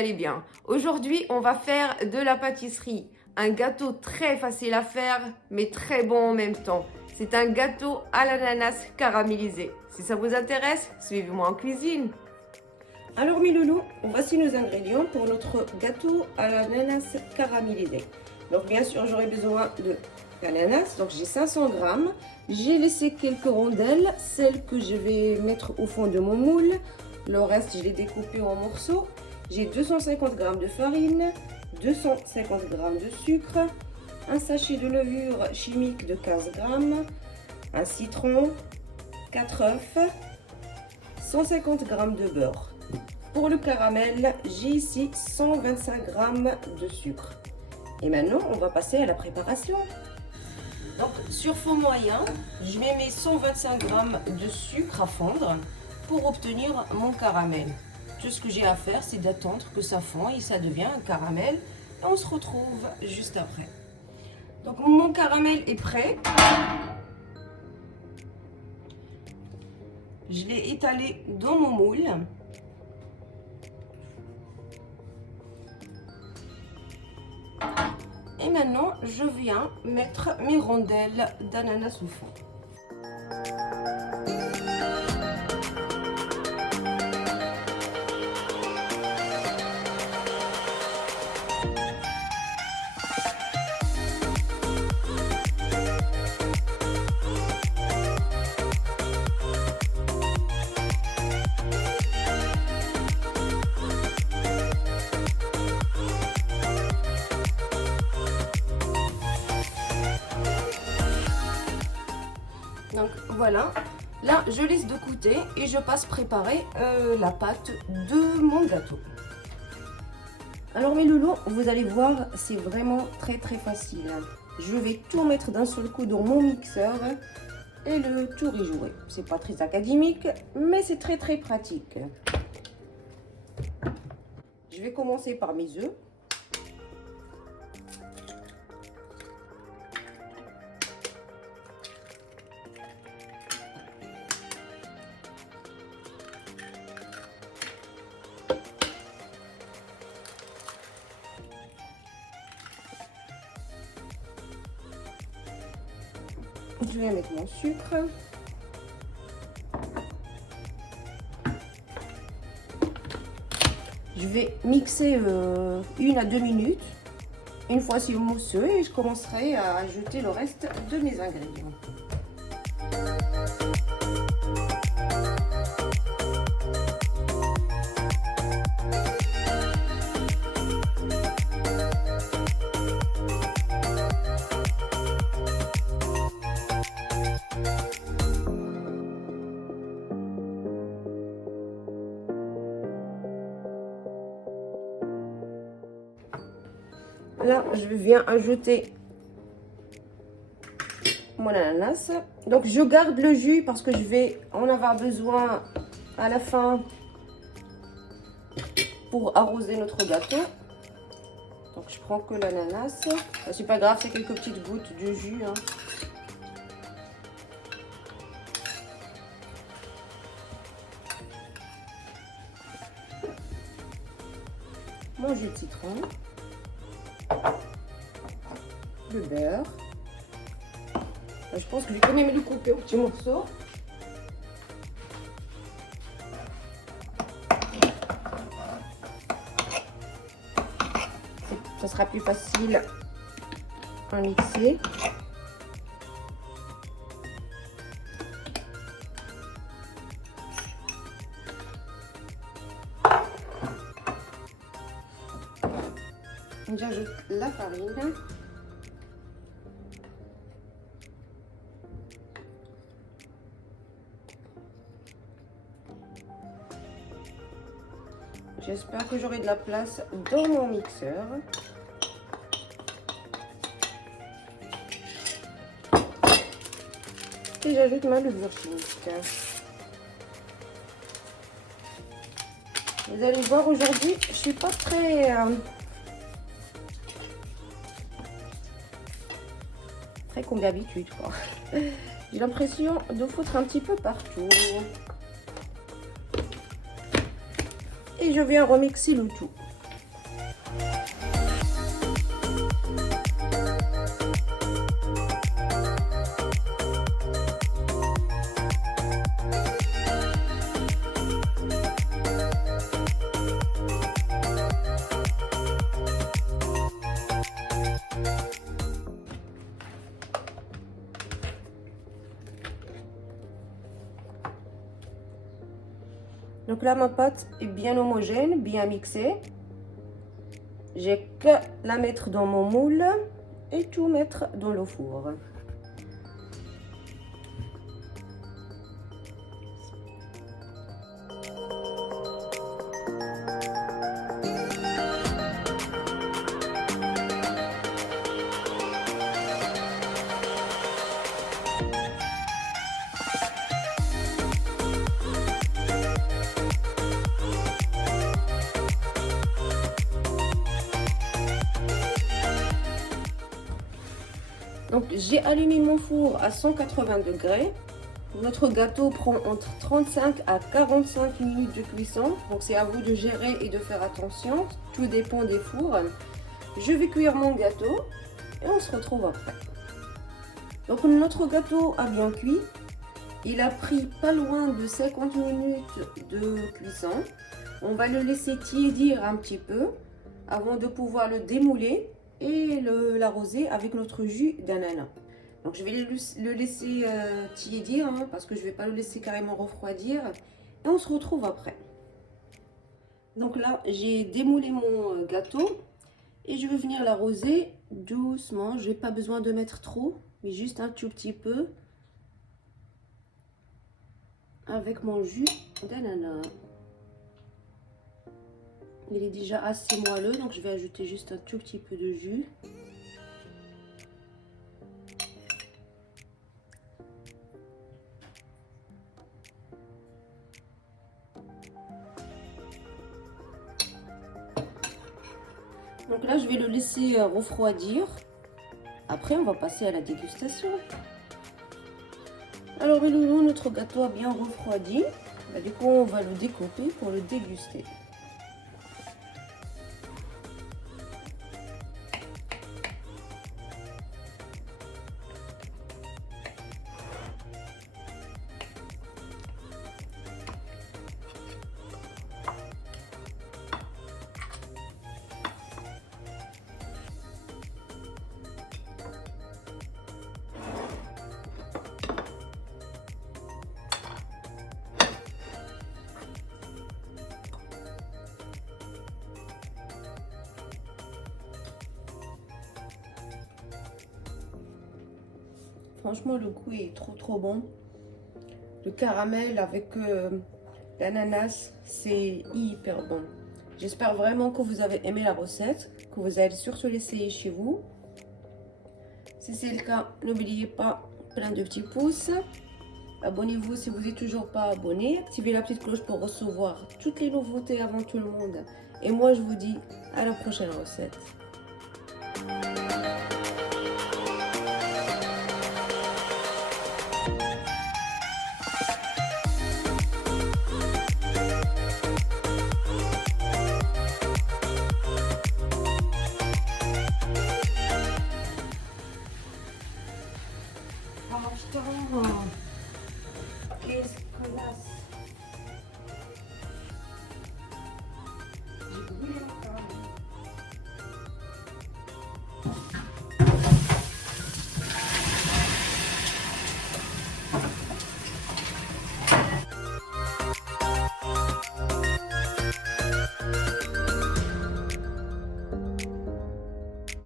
allez bien. Aujourd'hui, on va faire de la pâtisserie. Un gâteau très facile à faire, mais très bon en même temps. C'est un gâteau à l'ananas caramélisé. Si ça vous intéresse, suivez-moi en cuisine. Alors mes loulous, voici nos ingrédients pour notre gâteau à l'ananas caramélisé. Donc bien sûr, j'aurai besoin de l'ananas. Donc j'ai 500 grammes. J'ai laissé quelques rondelles, celles que je vais mettre au fond de mon moule. Le reste, je l'ai découpé en morceaux. J'ai 250 g de farine, 250 g de sucre, un sachet de levure chimique de 15 g, un citron, 4 œufs, 150 g de beurre. Pour le caramel, j'ai ici 125 g de sucre. Et maintenant, on va passer à la préparation. Donc, sur fond moyen, je mets mes 125 g de sucre à fondre pour obtenir mon caramel. Tout ce que j'ai à faire, c'est d'attendre que ça fond et ça devient un caramel. Et on se retrouve juste après. Donc, mon caramel est prêt. Je l'ai étalé dans mon moule. Et maintenant, je viens mettre mes rondelles d'ananas au fond. Donc voilà, là je laisse de côté et je passe préparer la pâte de mon gâteau. Alors mes loulous, vous allez voir, c'est vraiment très facile. Je vais tout mettre d'un seul coup dans mon mixeur et le tour est joué. C'est pas très académique, mais c'est très pratique. Je vais commencer par mes œufs. Je vais mettre mon sucre. Je vais mixer 1 à 2 minutes. Une fois c'est mousseux, et je commencerai à ajouter le reste de mes ingrédients. Là, je viens ajouter mon ananas. Donc, je garde le jus parce que je vais en avoir besoin à la fin pour arroser notre gâteau. Donc, je prends que l'ananas. C'est pas grave, c'est quelques petites gouttes de jus, hein. Mon jus de citron. Le beurre. Je pense que je vais quand même le couper en petits morceaux. Ça sera plus facile à mixer. J'ajoute la farine. J'espère que j'aurai de la place dans mon mixeur. Et j'ajoute ma levure chimique. Vous allez voir, aujourd'hui, je suis pas très comme d'habitude, quoi. J'ai l'impression de foutre un petit peu partout. Et je viens remixer le tout. Donc là, ma pâte est bien homogène, bien mixée. J'ai qu'à la mettre dans mon moule et tout mettre dans le four. Donc j'ai allumé mon four à 180 degrés. Notre gâteau prend entre 35 à 45 minutes de cuisson. Donc c'est à vous de gérer et de faire attention. Tout dépend des fours. Je vais cuire mon gâteau et on se retrouve après. Donc notre gâteau a bien cuit. Il a pris pas loin de 50 minutes de cuisson. On va le laisser tiédir un petit peu avant de pouvoir le démouler et l'arroser avec notre jus d'ananas. Donc je vais le laisser tiédir parce que je ne vais pas le laisser carrément refroidir. Et on se retrouve après. Donc là, j'ai démoulé mon gâteau et je vais venir l'arroser doucement. Je n'ai pas besoin de mettre trop, mais juste un tout petit peu avec mon jus d'ananas. Il est déjà assez moelleux, donc je vais ajouter juste un tout petit peu de jus. Donc là, je vais le laisser refroidir. Après, on va passer à la dégustation. Alors, mes loulous, notre gâteau a bien refroidi. Du coup, on va le découper pour le déguster. Franchement, le goût est trop bon. Le caramel avec l'ananas, c'est hyper bon. J'espère vraiment que vous avez aimé la recette, que vous allez surtout l'essayer chez vous. Si c'est le cas, n'oubliez pas, plein de petits pouces. Abonnez-vous si vous n'êtes toujours pas abonné. Activez la petite cloche pour recevoir toutes les nouveautés avant tout le monde. Et moi, je vous dis à la prochaine recette. Oh, qu'est-ce que là